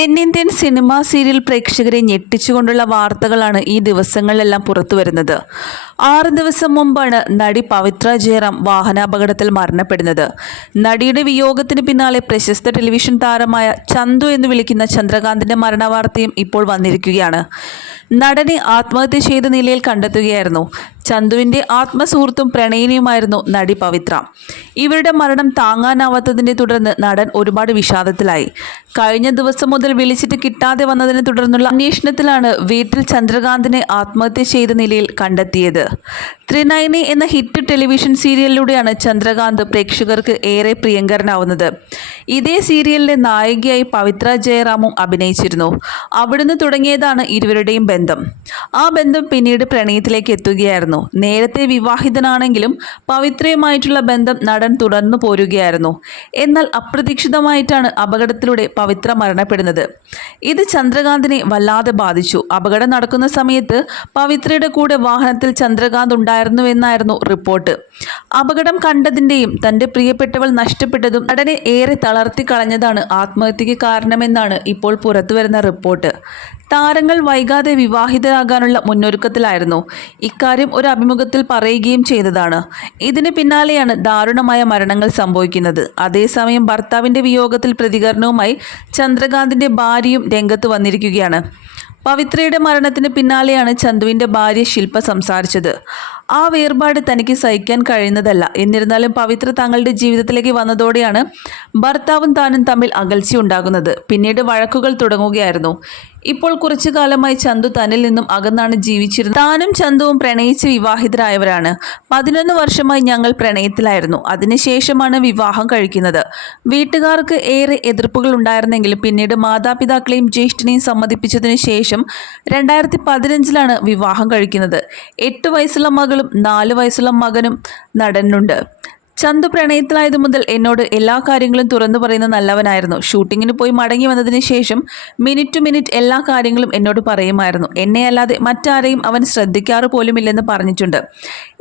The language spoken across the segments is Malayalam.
തെന്നിന്ത്യൻ സിനിമാ സീരിയൽ പ്രേക്ഷകരെ ഞെട്ടിച്ചുകൊണ്ടുള്ള വാർത്തകളാണ് ഈ ദിവസങ്ങളിലെല്ലാം പുറത്തു വരുന്നത്. ആറ് ദിവസം മുമ്പാണ് നടി പവിത്ര ജയറാം വാഹനാപകടത്തിൽ മരണപ്പെടുന്നത്. നടിയുടെ വിയോഗത്തിന് പിന്നാലെ പ്രശസ്ത ടെലിവിഷൻ താരമായ ചന്തു എന്ന് വിളിക്കുന്ന ചന്ദ്രകാന്തിന്റെ മരണവാർത്തയും ഇപ്പോൾ വന്നിരിക്കുകയാണ്. നടനെ ആത്മഹത്യ ചെയ്ത നിലയിൽ കണ്ടെത്തുകയായിരുന്നു. ചന്തുവിന്റെ ആത്മസുഹൃത്തും പ്രണയിനിയുമായിരുന്നു നടി പവിത്ര. ഇവരുടെ മരണം താങ്ങാനാവാത്തതിനെ തുടർന്ന് നടൻ ഒരുപാട് വിഷാദത്തിലായി. കഴിഞ്ഞ ദിവസം മുതൽ വിളിച്ചിട്ട് കിട്ടാതെ വന്നതിനെ തുടർന്നുള്ള അന്വേഷണത്തിലാണ് വീട്ടിൽ ചന്ദ്രകാന്തിനെ ആത്മഹത്യ ചെയ്ത നിലയിൽ കണ്ടെത്തിയത്. ത്രിനയനി എന്ന ഹിറ്റ് ടെലിവിഷൻ സീരിയലിലൂടെയാണ് ചന്ദ്രകാന്ത് പ്രേക്ഷകർക്ക് ഏറെ പ്രിയങ്കരനാവുന്നത്. ഇതേ സീരിയലിലെ നായികയായി പവിത്ര ജയറാമും അഭിനയിച്ചിരുന്നു. അവിടുന്ന് തുടങ്ങിയതാണ് ഇരുവരുടെയും ബന്ധം. ആ ബന്ധം പിന്നീട് പ്രണയത്തിലേക്ക് എത്തുകയായിരുന്നു. നേരത്തെ വിവാഹിതനാണെങ്കിലും പവിത്രയുമായിട്ടുള്ള ബന്ധം നടൻ തുടർന്നു പോരുകയായിരുന്നു. എന്നാൽ അപ്രതീക്ഷിതമായിട്ടാണ് അപകടത്തിലൂടെ പവിത്ര മരണപ്പെടുന്നത്. ഇത് ചന്ദ്രകാന്തിനെ വല്ലാതെ ബാധിച്ചു. അപകടം നടക്കുന്ന സമയത്ത് പവിത്രയുടെ കൂടെ വാഹനത്തിൽ ചന്ദ്രകാന്ത് ഉണ്ടായിരുന്നുവെന്നായിരുന്നു റിപ്പോർട്ട്. അപകടം കണ്ടതിന്റെയും തന്റെ പ്രിയപ്പെട്ടവൾ നഷ്ടപ്പെട്ടതും നടനെ ഏറെ തളർത്തി കളഞ്ഞതാണ് ആത്മഹത്യക്ക് കാരണമെന്നാണ് ഇപ്പോൾ പുറത്തുവരുന്ന റിപ്പോർട്ട്. താരങ്ങൾ വൈകാതെ വിവാഹിതരാകാനുള്ള മുന്നൊരുക്കത്തിലായിരുന്നു. ഇക്കാര്യം ഒരു അഭിമുഖത്തിൽ പറയുകയും ചെയ്തതാണ്. ഇതിന് പിന്നാലെയാണ് ദാരുണമായ മരണങ്ങൾ സംഭവിക്കുന്നത്. അതേസമയം ഭർത്താവിന്റെ വിയോഗത്തിൽ പ്രതികരണവുമായി ചന്ദ്രകാന്തിന്റെ ഭാര്യയും രംഗത്ത് വന്നിരിക്കുകയാണ്. പവിത്രയുടെ മരണത്തിന് പിന്നാലെയാണ് ചന്തുവിന്റെ ഭാര്യ ശില്പ സംസാരിച്ചത്. ആ വേർപാട് തനിക്ക് സഹിക്കാൻ കഴിയുന്നതല്ല. എന്നിരുന്നാലും പവിത്ര തങ്ങളുടെ ജീവിതത്തിലേക്ക് വന്നതോടെയാണ് ഭർത്താവും താനും തമ്മിൽ അകൽച്ച ഉണ്ടാകുന്നത് പിന്നീട് വഴക്കുകൾ തുടങ്ങുകയായിരുന്നു. ഇപ്പോൾ കുറച്ചു കാലമായി ചന്തു തന്നിൽ നിന്നും അകന്നാണ് ജീവിച്ചിരുന്നത്. താനും ചന്തുവും പ്രണയിച്ച് വിവാഹിതരായവരാണ്. പതിനൊന്ന് വർഷമായി ഞങ്ങൾ പ്രണയത്തിലായിരുന്നു. അതിനുശേഷമാണ് വിവാഹം കഴിക്കുന്നത്. വീട്ടുകാർക്ക് ഏറെ എതിർപ്പുകൾ ഉണ്ടായിരുന്നെങ്കിലും പിന്നീട് മാതാപിതാക്കളെയും ജ്യേഷ്ഠനെയും സമ്മതിപ്പിച്ചതിനു ശേഷം രണ്ടായിരത്തി പതിനഞ്ചിലാണ് വിവാഹം കഴിക്കുന്നത്. എട്ട് വയസ്സുള്ള മകളും നാല് വയസ്സുള്ള മകനും നടനുണ്ട്. ചന്തു പ്രണയത്തിലായതു മുതൽ എന്നോട് എല്ലാ കാര്യങ്ങളും തുറന്നു പറയുന്ന നല്ലവനായിരുന്നു. ഷൂട്ടിങ്ങിന് പോയി മടങ്ങി വന്നതിന് ശേഷം മിനിറ്റ് ടു മിനിറ്റ് എല്ലാ കാര്യങ്ങളും എന്നോട് പറയുമായിരുന്നു. എന്നെ അല്ലാതെ മറ്റാരെയും അവൻ ശ്രദ്ധിക്കാറ് പോലുമില്ലെന്ന് പറഞ്ഞിട്ടുണ്ട്.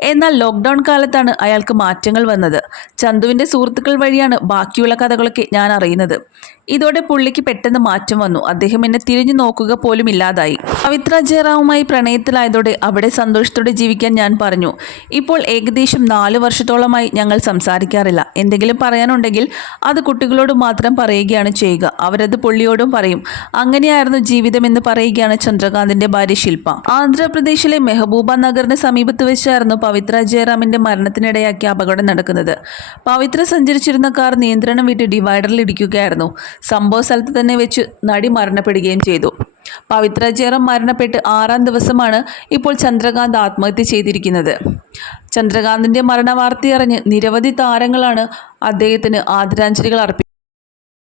എന്നാൽ ലോക്ക്ഡൗൺ കാലത്താണ് അയാൾക്ക് മാറ്റങ്ങൾ വന്നത്. ചന്തുവിന്റെ സുഹൃത്തുക്കൾ വഴിയാണ് ബാക്കിയുള്ള കഥകളൊക്കെ ഞാൻ അറിയുന്നത്. ഇതോടെ പുള്ളിക്ക് പെട്ടെന്ന് മാറ്റം വന്നു. അദ്ദേഹം എന്നെ തിരിഞ്ഞു നോക്കുക പോലും ഇല്ലാതായി പവിത്ര ജയറാവുമായി പ്രണയത്തിലായതോടെ അവിടെ സന്തോഷത്തോടെ ജീവിക്കാൻ ഞാൻ പറഞ്ഞു. ഇപ്പോൾ ഏകദേശം നാല് വർഷത്തോളമായി ഞങ്ങൾ സംസാരിക്കാറില്ല. എന്തെങ്കിലും പറയാനുണ്ടെങ്കിൽ അത് കുട്ടികളോട് മാത്രം പറയുകയാണ് ചെയ്യുക. അവരത് പുള്ളിയോടും പറയും. അങ്ങനെയായിരുന്നു ജീവിതം എന്ന് പറയുകയാണ് ചന്ദ്രകാന്തിന്റെ ഭാര്യ ശില്പ. ആന്ധ്രാപ്രദേശിലെ മെഹബൂബ നഗറിന് സമീപത്ത് വെച്ചായിരുന്നു പവിത്ര ജയറാമിന്റെ മരണത്തിനിടയാക്കിയ അപകടം നടക്കുന്നത്. പവിത്ര സഞ്ചരിച്ചിരുന്ന കാർ നിയന്ത്രണം വിട്ട് ഡിവൈഡറിൽ ഇടിക്കുകയായിരുന്നു. സംഭവ സ്ഥലത്ത് തന്നെ വെച്ച് നടി മരണപ്പെടുകയും ചെയ്തു. പവിത്ര ജയറാം മരണപ്പെട്ട് ആറാം ദിവസമാണ് ഇപ്പോൾ ചന്ദ്രകാന്ത് ആത്മഹത്യ ചെയ്തിരിക്കുന്നത്. ചന്ദ്രകാന്തിന്റെ മരണവാർത്തയറിഞ്ഞ് നിരവധി താരങ്ങളാണ് അദ്ദേഹത്തിന് ആദരാഞ്ജലികൾ അർപ്പിക്കുന്നത്